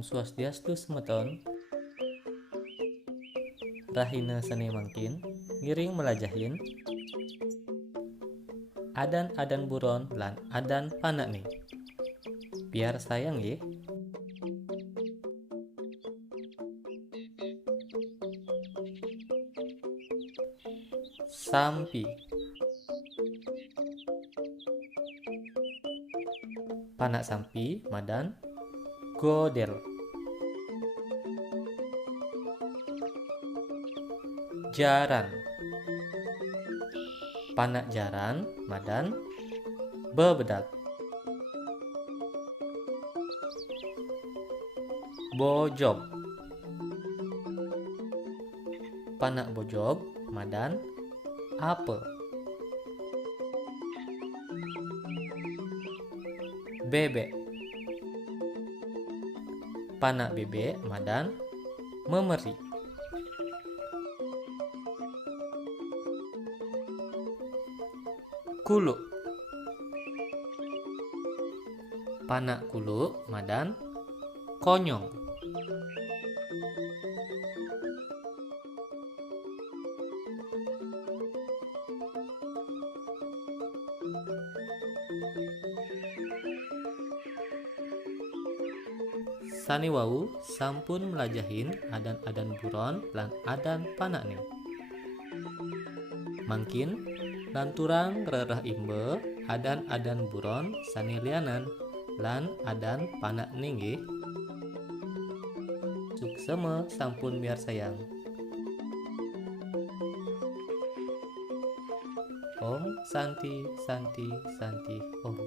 Om Swastiastu semeton. Rahina seni mangkin, ngiring melajahin. Adan-adan buron lan adan panak nih. Biar sayang ye. Sampi. Panak sampi madan godel. Jaran. Panak jaran madan bebedak. Bojog. Panak bojog madan apel. Bebek. Panak bebek madan memeri. Kuluk. Panak kuluk madan konyong. Saniwau sampun melajahin adan-adan buron lan adan panak nih. Mangkin lanturang rerah imbe adan-adan buron sanilianan lan adan panak ninggi. Suksema sampun biar sayang. Om Santi Santi Santi Om.